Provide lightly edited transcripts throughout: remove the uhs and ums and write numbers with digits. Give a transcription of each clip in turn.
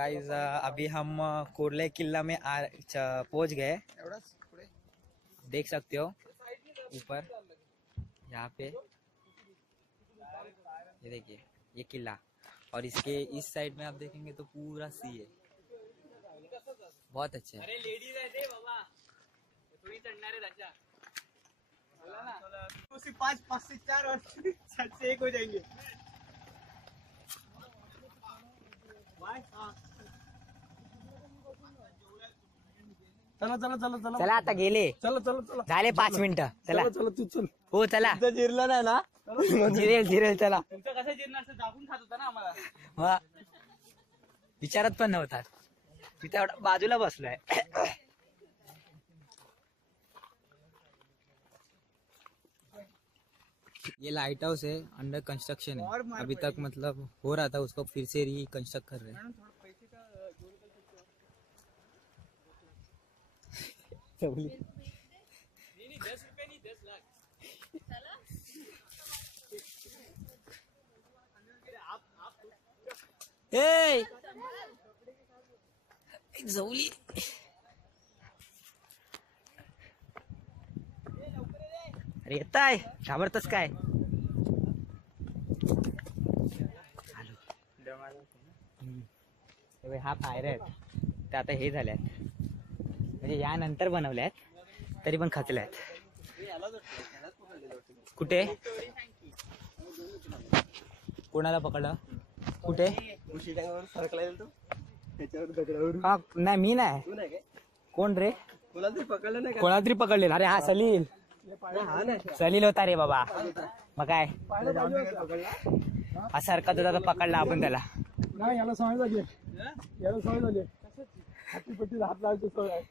गाइस अभी हम कोरले किला में पहुंच गए। देख सकते हो ऊपर यहाँ पे, ये देखिए ये किला, और इसके इस साइड में आप देखेंगे तो पूरा सी है, बहुत अच्छा है। अरे लेडीज है दे बाबा, थोड़ी चढ़ना रे राजा, बोला ना तो 5 से 4 और 7 से 1 हो जाएंगे। चला चला चला चला चला आता गेले, चला चला चला झाले 5 मिनिटं, चला चला तू चल, हो चला, जिरलं नाही ना जिरेल जिरेल, चला तुमचं कसं जिरणार, दाबून खात होता ना आम्हाला, विचारत पण नव्हता, मी तेवढा बाजूला बसलोय। ये लाइट हाउस है, अंडर कंस्ट्रक्शन है अभी तक, मतलब हो रहा था, उसको फिर से रिकंस्ट्रक्ट कर रहे हैं। नहीं 10 रुपए नहीं 10 लाख। एक जवली अरे येताय घाबरतस काय? हा पायऱ्या आहेत, ते आता हे झाल्यात, म्हणजे यानंतर बनवल्यात तरी पण खचल्यात। कुठे कोणाला पकडलं? कुठे? हा नाही, मी नाही, कोण रे? कोणाला तरी पकडलेला, अरे हा सलील, सलील होता रे बाबा, मग काय असा हरकत होता तर पकडला आपण त्याला। नाही याला सवय झाली, याला सवय झाली, हातीपट्टीला हात लावायची सवय आहे,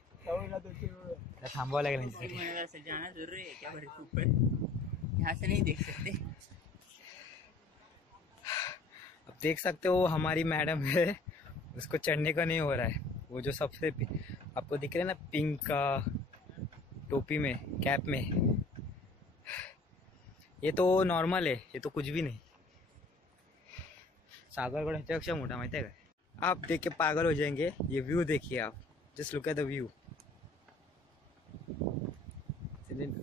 थांबावं लागेल। अब देख सकते हो हमारी मैडम है, उसको चढ़ने का नहीं हो रहा है, वो जो सबसे आपको दिख रहे हैं ना पिंक टोपी में, कैप में, ये तो नॉर्मल है, ये तो कुछ भी नहीं, सागरगड ह्याच्यापेक्षा मोठा, माहिती है का? आप देख के पागल हो जाएंगे, ये व्यू देखिए आप, just look at the view,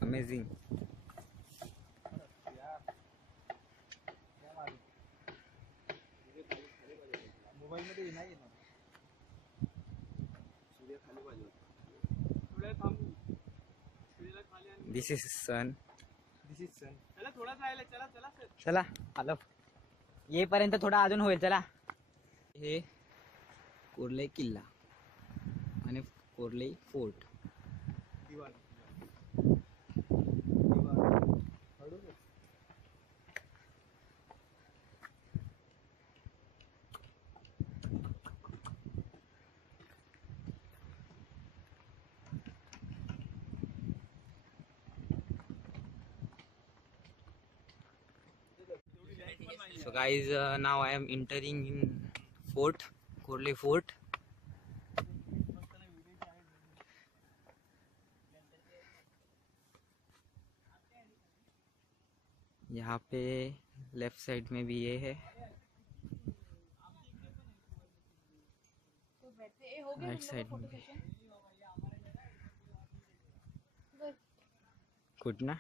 amazing. This is sun, this is sun, चला थोडा राहिला, चला चला चला आलो, येईपर्यंत थोडा अजून होईल, चला। हे कोरले किल्ला आणि कोरले fort, So guys, now I am entering in fort, Korle fort. यहाँ पे लेफ्ट साइड में भी ये है, राइट साइड में भी कुछ ना।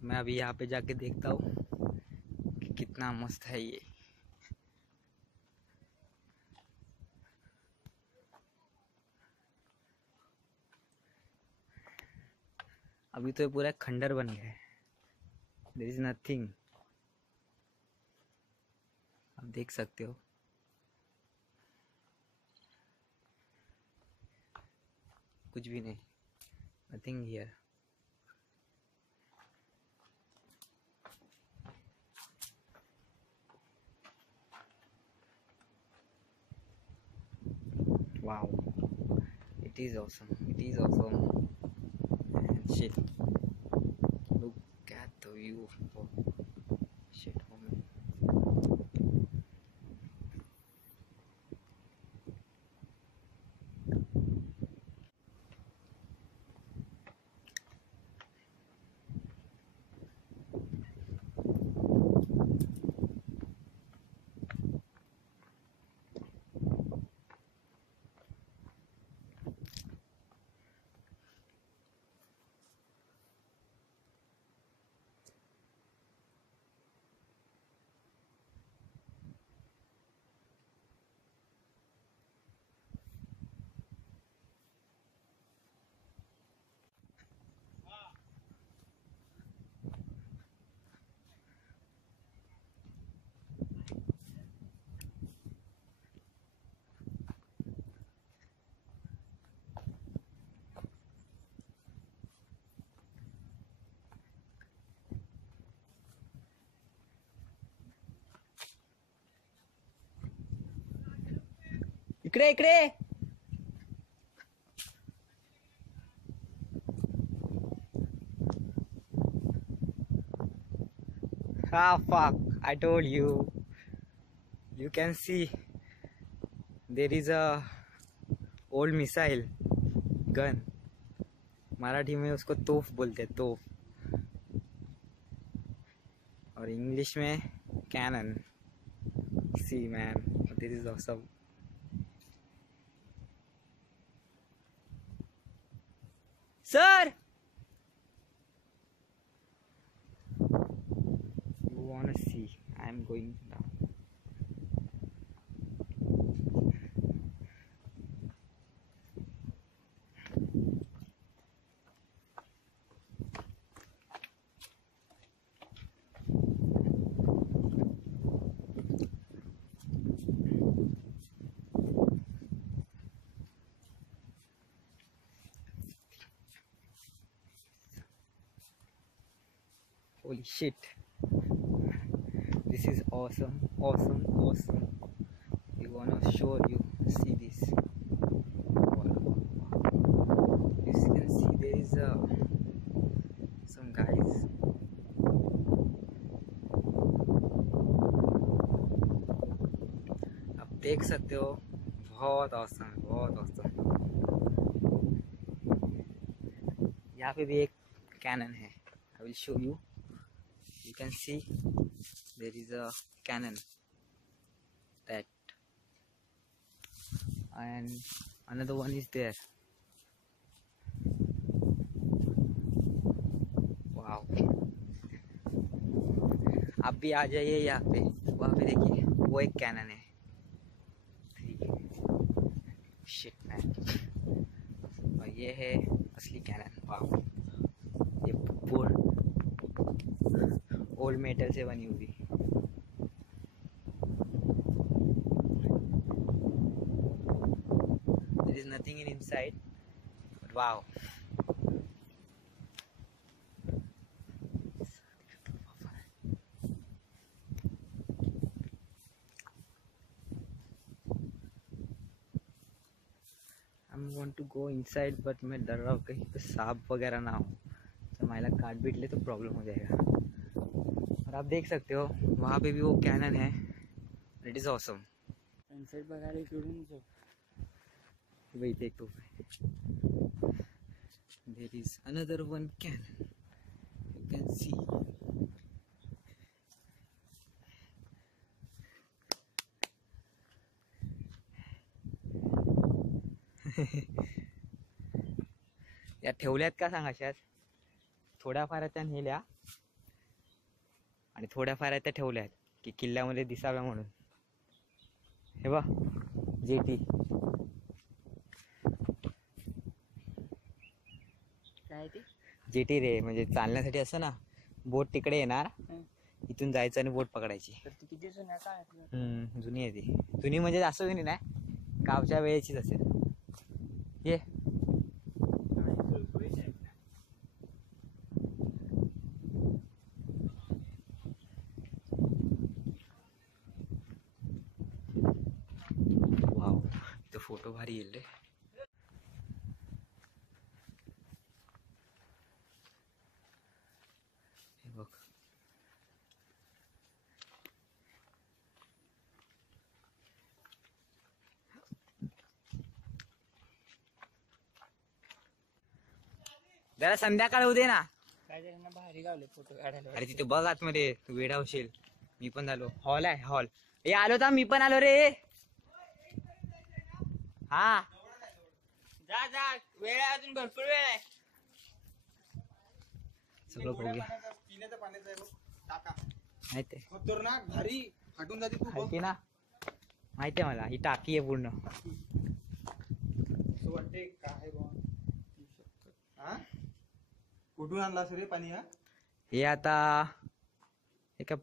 मैं अभी यहाँ पे जाके देखता हूँ कि कितना मस्त है ये। अभी तो ये पूरा खंडर बन गया है, देयर इज नथिंग, आप देख सकते हो। कुछ भी नहीं, nothing here. Wow, it is awesome, it is awesome, and shit, look at the view, oh shit, oh man. इकडे इकडे. Ah, fuck. I told you. You can see there is a old missile gun. Marathi में उसको तोफ बोलते हैं, तोफ, और इंग्लिश में cannon. See man, this is awesome. Sir, you wanna see? I'm going down. Holy shit, this is awesome, awesome, awesome. We wanna show you, see this. As you can see, there is some guys. आप देख सकते हो, बहुत awesome, बहुत awesome. यहाँ पे भी एक कैनन है. I will show you. You can see there is a cannon that, and another one is there. Wow. आप भी आ जाइए यहाँ पे. वहाँ पे देखिए, वो एक कैनन है. Shit man. और ये है असली कैनन. वाव. ये पूर्ण ओल्ड मेटल से बनी हुई. There is nothing in inside, but wow. I want to go inside, but मैं डर रहा हूँ कहीं पे सांप वगैरह ना हो, तो मला काट बीट ले तो प्रॉब्लम हो जाएगा. और आप देख सकते हो वहाँ पे भी वो कैनन है. It is awesome. इनसाइड बघायला इकडून जाऊ. वही देख तो. There is another one cannon. You can see. या ठेवल्यात का सांगा अशात. थोड्याफार त्या नेल्या आणि थोड्याफार त्या ठेवल्यात की किल्ल्यामध्ये दिसाव्या म्हणून. हे बघ, जेटी. काय ते जेटी रे, म्हणजे चालण्यासाठी असं ना, बोट तिकडे येणार, इथून जायचं आणि बोट पकडायची. किती जुनी आहे. जुनी आहे ती. जुनी म्हणजे असं जुनी नाही, गावच्या वेळेचीच असेल. ये फोटो भारी येईल रे. हे बघ. जरा संध्याकाळ होऊ दे ना. काय त्यांना भारी गावले फोटो काढायला. अरे तिथे बघ आतमध्ये, तू वेडा होशील. मी पण आलो. हॉल आहे, हॉल. हे आलो तर मी पण आलो रे. हा जा जा, वेळ आहे अजून, भरपूर वेळ आहे. सगळं बघूया. पिण्याचं पाण्याचं आहे टाका. माहिती आहे, खतरनाक भारी फाटून जाते. तू माहिती ना, माहिती आहे मला. ही टाकी आहे पूर्ण. असं वाटते काय बा. कुठून आणला रे पाणी? हे आता एका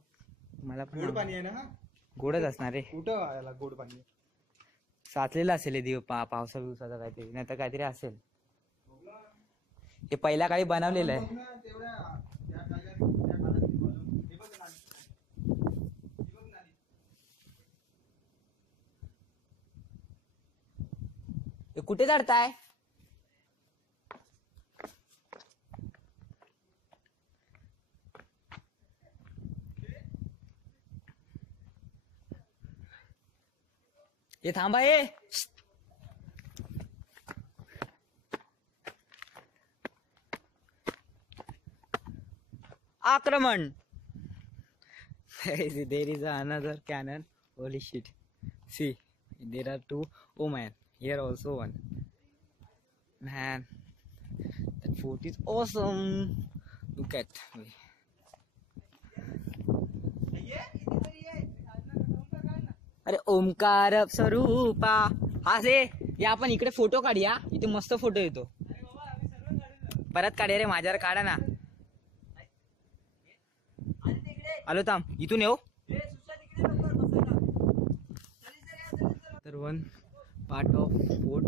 मला पण गोड पाणी आहे ना. गोडच असणार रे. कुठं याला गोड पाणी साचलेलं असेल दिव पावसा दिवसाचा काहीतरी, नाही तर काहीतरी असेल. हे पहिल्या काळी बनवलेलं आहे. हे कुठे चढताय? हे थांबा हे. आक्रमण. There is another cannon. Holy shit. See, there are two. Oh man, here also one. Man, that fort is awesome. Look at me. अरे ओमकार स्वरूपा. हा से या आपण इकडे फोटो काढूया. इथे मस्त फोटो येतो. परत काढूया रे, माझ्यावर काढा ना. आलो थांब, इथून येऊ. तर वन पार्ट ऑफ फोर्ट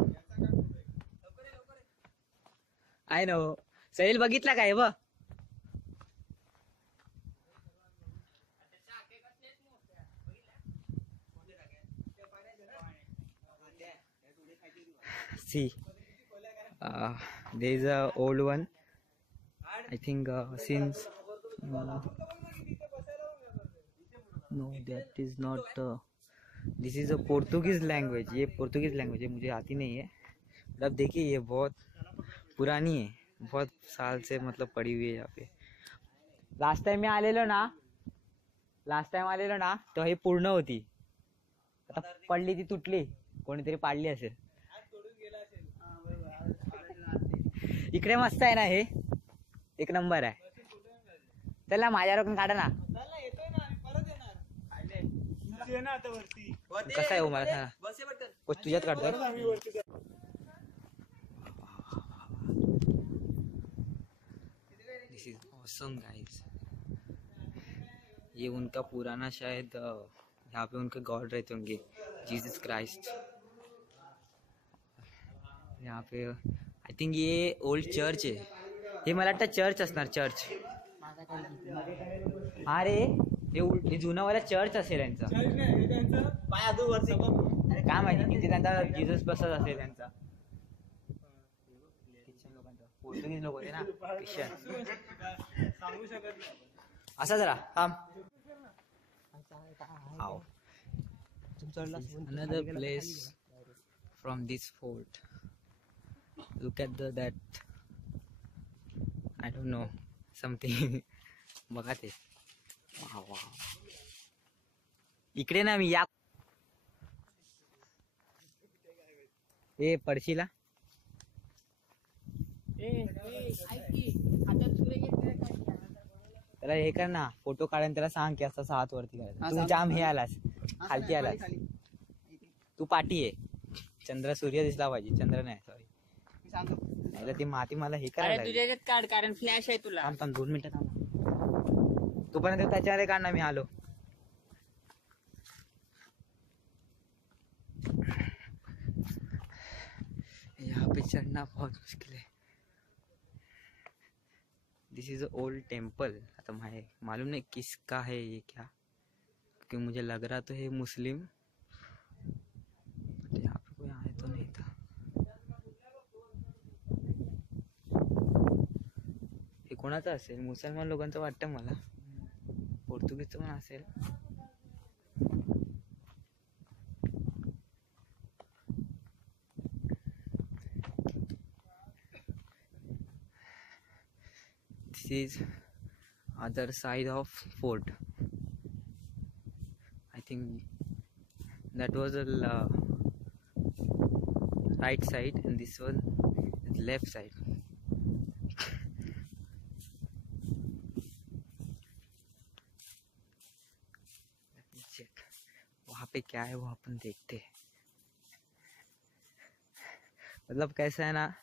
आहे ना. सैल बघितला काय बघ. See, there is a old one. I think since no, that is not. This is a Portuguese language. ये Portuguese language है, मुझे आती नहीं है. अब देखिए ये बहुत पुरानी है, बहुत साल से मतलब पड़ी हुई है यहाँ पे. लास्ट टाइम मी आलेलो ना तो हे पूर्ण होती. आता पडली ती, तुटली, कोणीतरी पाडली असेल. इकडे मस्त आहे ना, हे एक नंबर आहे. चला माझ्यावर पण काढा ना. कसा आहे हो मला सांगा. तुझ्यात काढतो. This is awesome guys. ये उनका पुराना शायद यहाँ पे उनके गॉड रहते होंगे, जीसस क्राइस्ट. यहाँ पे आय थिंक ये ओल्ड चर्च आहे. हे मला वाटतं चर्च असणार, चर्च. अरे हे जुनावाला चर्च असेल यांचा. काय माहिती किती त्यांचा जीसस बसत असेल त्यांचा. पोर्तुगीज लोक होते ना, ख्रिश्चन. असा जरा थांब. Another place from this fort. Look at that. I don't know, something. बघा ते. wow. इकडे ना मी या. ए पडशीला. त्याला हे कर ना, फोटो काढून त्याला सांग की असं हात वरती करायचं. तू जाम हे आलास, खालती आलास. तू पाठी आहे. चंद्र सूर्य दिसला पाहिजे, चंद्र नाही. सॉरी, नाही ती माती मला हे करायला तुझ्या याच्यात काढ, कारण फ्लॅश आहे तुला. थांब 2 मिनिटं थांब. तू पण त्याच्यामध्ये काढ ना, मी आलो. यहाँ पे चढ़ना बहुत मुश्किल है. This is old temple. आता मालूम नहीं किसका है ये, क्या, क्योंकि मुझे लग रहा तो है मुस्लिम. यहाँ पे कोई आए तो नहीं था. हे कोणाचं असेल? मुसलमान लोकांचं वाटतं मला. पोर्तुगीजचं पण असेल. This is other side of fort. I think that was a right side and this one is left side. Let me check. वहाँ पे क्या है वो अपन देखते हैं. मतलब कैसा है ना,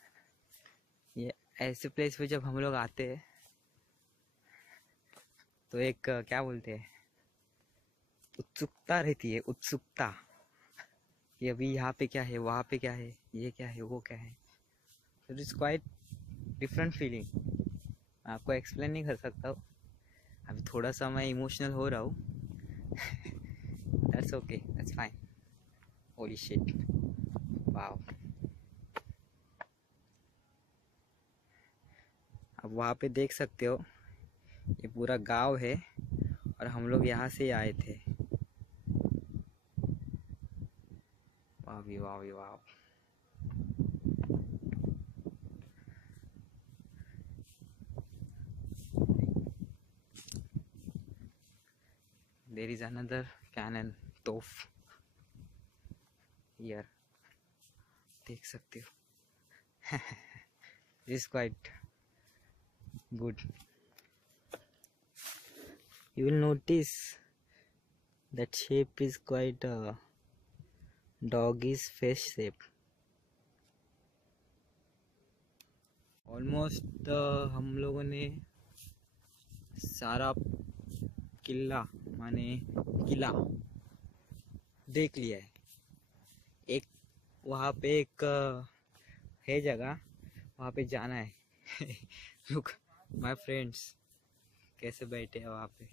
ये ऐसे प्लेस पे जब हम लोग आते हैं तो एक क्या बोलते हैं, उत्सुकता रहती है. उत्सुकता कि अभी यहाँ पे क्या है, वहाँ पे क्या है, ये क्या है, वो क्या है. It is quite different feeling. मैं आपको एक्सप्लेन नहीं कर सकता हूँ. अभी थोड़ा सा मैं इमोशनल हो रहा हूँ. That's okay, that's fine. Holy shit, wow. अब वहाँ पे देख सकते हो ये पूरा गांव है और हम लोग यहाँ से आए थे। वाह भी वाह भी वाह। There is another cannon तोफ here, देख सकते हो। This is quite good. You will notice that shape is quite a doggy's face shape. Almost हम लोगों ने सारा किला माने किला देख लिया है। एक वहाँ पे एक है जगह, वहाँ पे जाना है। लुक माय फ्रेंड्स कैसे बैठे हैं वहाँ पे।